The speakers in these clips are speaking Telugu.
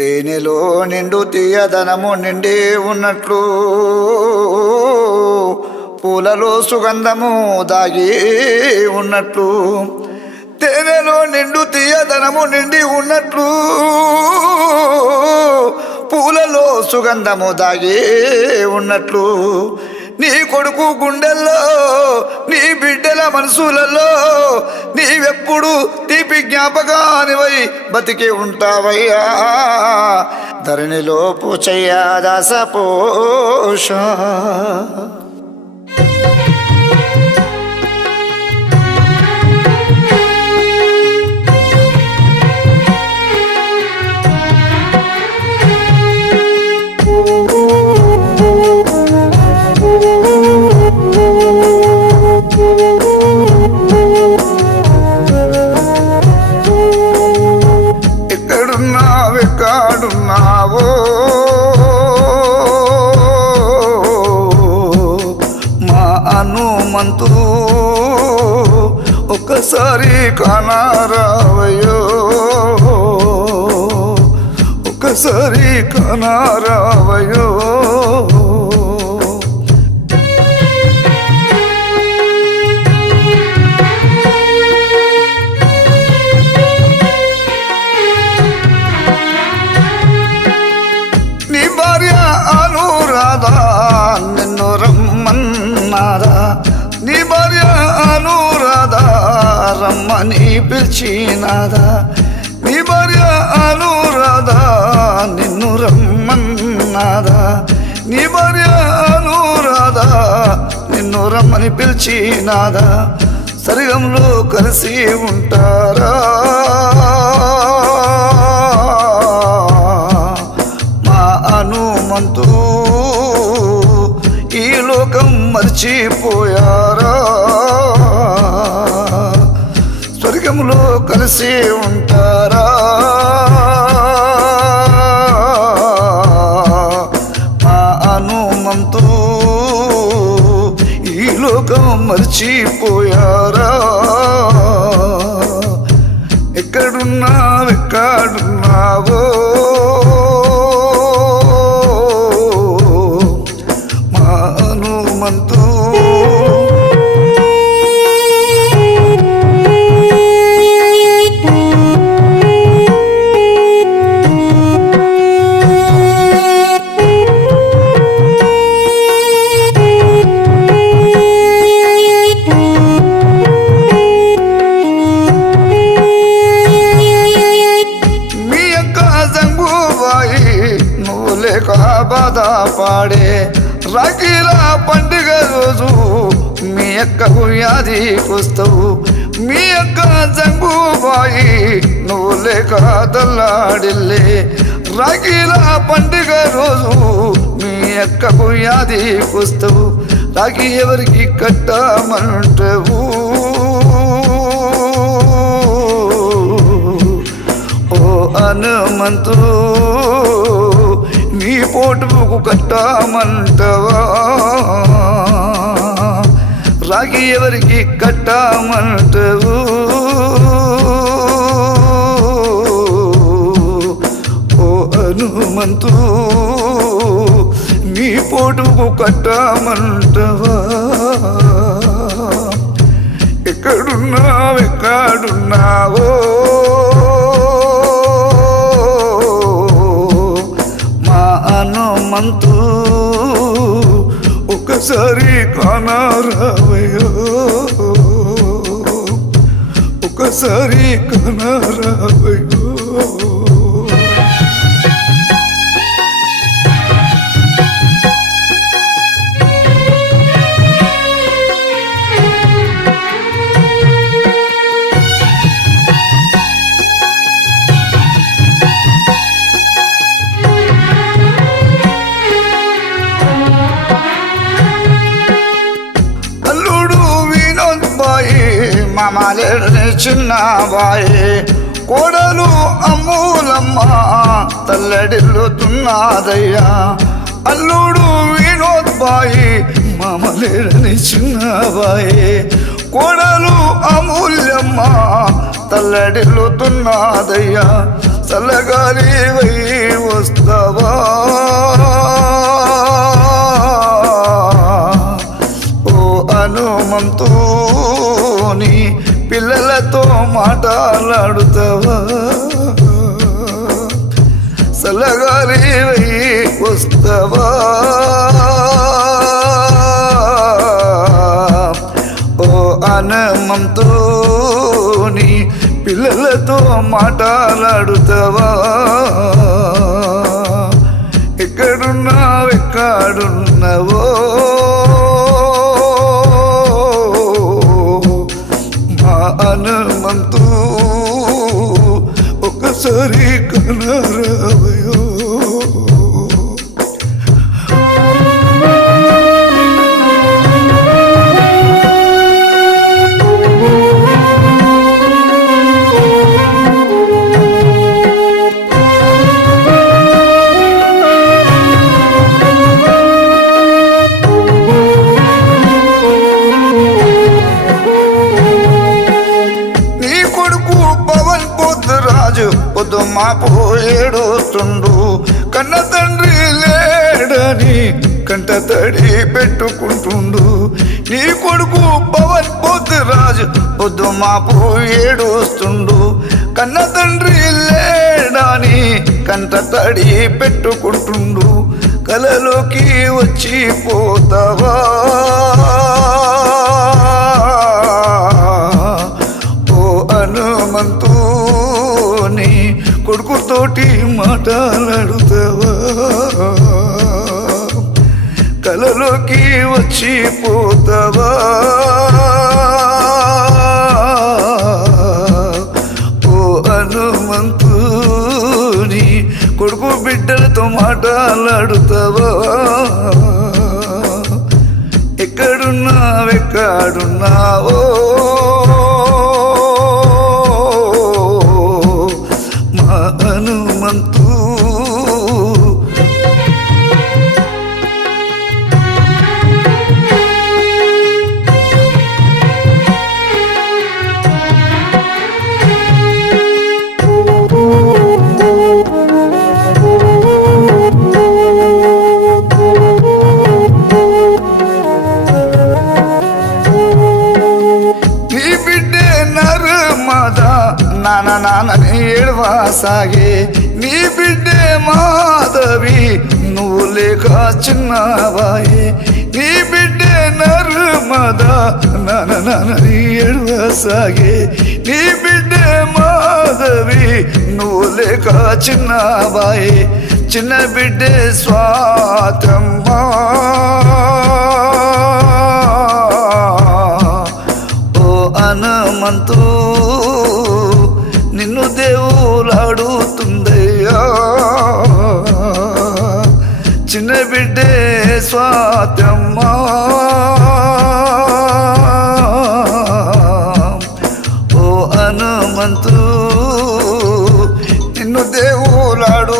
తేనెలో నిండు తీయదనము నిండి ఉన్నట్లు పూలలో సుగంధము దాగి ఉన్నట్లు తేనెలో నిండు తీయదనము నిండి ఉన్నట్లు పూలలో సుగంధము దాగి ఉన్నట్లు నీ కొడుకు గుండెల్లో నీ బిడ్డల మనసులలో నీవెప్పుడు తీపి జ్ఞాపకానివై బతికి ఉంటావయ్యా. ధరణిలో పూచయ్యా దాస పోష. ఎక్కడున్నావో మా హనుమంతు ఒక్కసారి కానారావయ్యో, ఒక్కసారి కానారావయ్యో. నిన్ను రమ్మన్నాదా, నీ భార్య అనురాధ రమ్మని పిలిచినాదా, నీ భార్య అనురాధ నిన్ను రమ్మన్నాదా, నీ భార్య అనురాధ నిన్ను రమ్మని పిలిచినాదా. సరిగంలో కలిసి ఉంటారా మా హనుమంతు, ఈ లోకం మర్చిపోయారా, స్వర్గంలో కలిసి ఉంటారా మా హనుమంతు, ఈ లోకం మర్చిపోయారా. ఎక్కడున్నావో బాధ పాడే రాఖీల పండుగ రోజు మీ అక్కకు యాదికొస్తావు, మీ అక్క జంగుబాయి నువ్వు లేక దల్లాడిల్లే. రాఖీల పండుగ రోజు మీ అక్కకు యాదికొస్తావు, రాఖీ ఎవరికి కట్టమంటావు ఓ హనుమంతు, నీ పోటుకు కట్టమంటావా, రాఖీ ఎవరికి కట్టమంటావు ఓ హనుమంతు, నీ పోటుకు కట్టమంటావా. ఎక్కడున్నావో హనుమంతు, ఒకసారి కానారావయ్యో, ఒకసారి కానారావయ్యో. మామలేడని చిన్నబాయే కోడలు అమ్ములమ్మ తల్లడిల్లుతున్నదయ్యా. అల్లుడు వినోద్ బాయి మామలేడని చిన్నబాయే కోడలు అమూల్యమ్మ తల్లడిల్లుతున్నదయ్యా. చల్లగాలి వై వస్తావా ఓ హనుమంతుని పిల్లలతో మాట్లాడుతావా సలగాలి వస్తావా ఓ హనుమంతుని పిల్లలతో మాట్లాడుతావా ఎక్కడున్నావో మా హనుమంతు ఒకసారి కనరావయో పొద్దు మాపు ఏడుస్తుండు కన్న తండ్రి లేడని కంట తడి పెట్టుకుంటుండు నీ కొడుకు పవన్ పోతురాజు పొద్దు మాపు ఏడుస్తుండు కన్న తండ్రి లేడని కంట తడి పెట్టుకుంటుండు కలలోకి వచ్చి పోతావా ఓ హనుమంతు కొడుకుతోటి మాట్లాడుతావా కలలోకి వచ్చి పోతావా ఓ హనుమంతుని కొడుకు బిడ్డలతో మాట్లాడుతావా ఎక్కడున్నావో హనుమంతు నీ బిడ్డే నర్మదా నాన్నని ఏడవాసాగే నీ బిడ్డే మాధవి నువ్వు లేక చిన్నవాయే నీ బిడ్డే నర్మదా నాన్నని ఏడవాసాగే నీ బిడ్డే మాధవి నువ్వు లేక చిన్నవాయే చిన్న బిడ్డే స్వాతమ్మా ఓ హనుమంతు నిన్ను దేవులాడుతుందయ్యా చిన్న బిడ్డే స్వాతమ్మా ఓ హనుమంతు నిన్ను దేవులాడుతుందయ్యా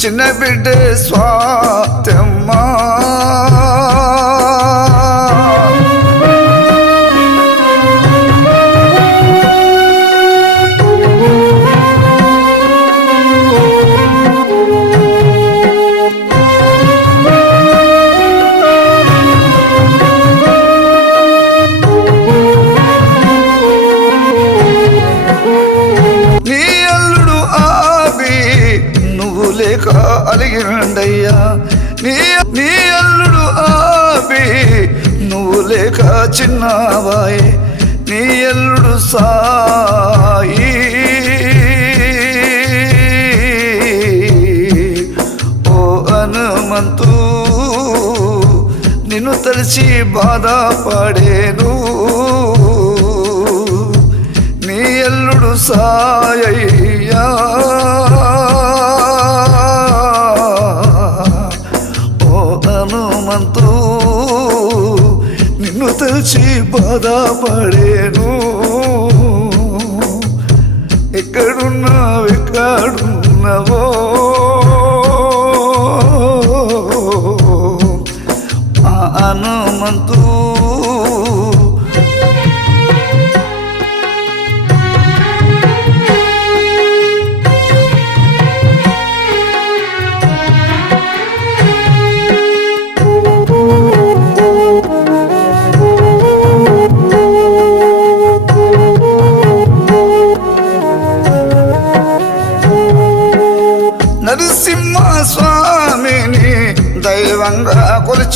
చిన్న బిడ్డే స్వాతమ్మా లేక అలిగిండయ్యా నీ అల్లుడు ఆబి నువ్వు లేక చిన్నవాయే నీ అల్లుడు సాయి ఓ హనుమంతు నిన్ను తలిచి బాధపడేను నీ అల్లుడు సాయయ్యా హనుమంతు నిన్ను తలిచి బాధపడేను ఎక్కడున్నావో హనుమంతు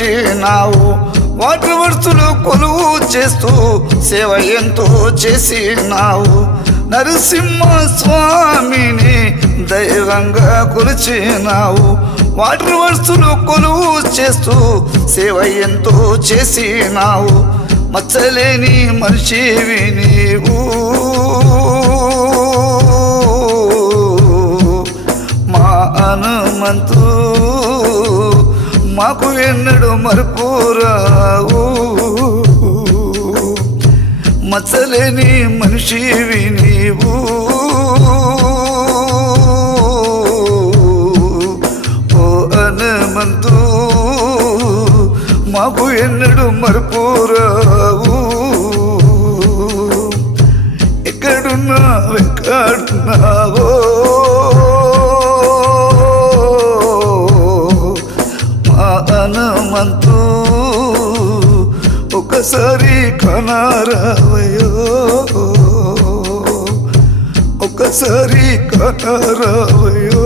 కొలిచినావు వాటి వర్తులు కొలువు చేస్తూ సేవ ఎంతో చేసినావు నరసింహ స్వామిని దైవంగా కొలిచినావు వాటి వర్తులు కొలువు చేస్తూ సేవ ఎంతో చేసినావు మచ్చలేని మనిషివి నీవు మా హనుమంతు మాకు ఎన్నడు మరపురావు మచ్చలేని మనిషివి నీవు ఓ హనుమంతు మాకు ఎన్నడు మరపురావు ఎక్కడున్నావో మా హనుమంతు ఒకసారి కనరావయో ఒకసారి కనరావయో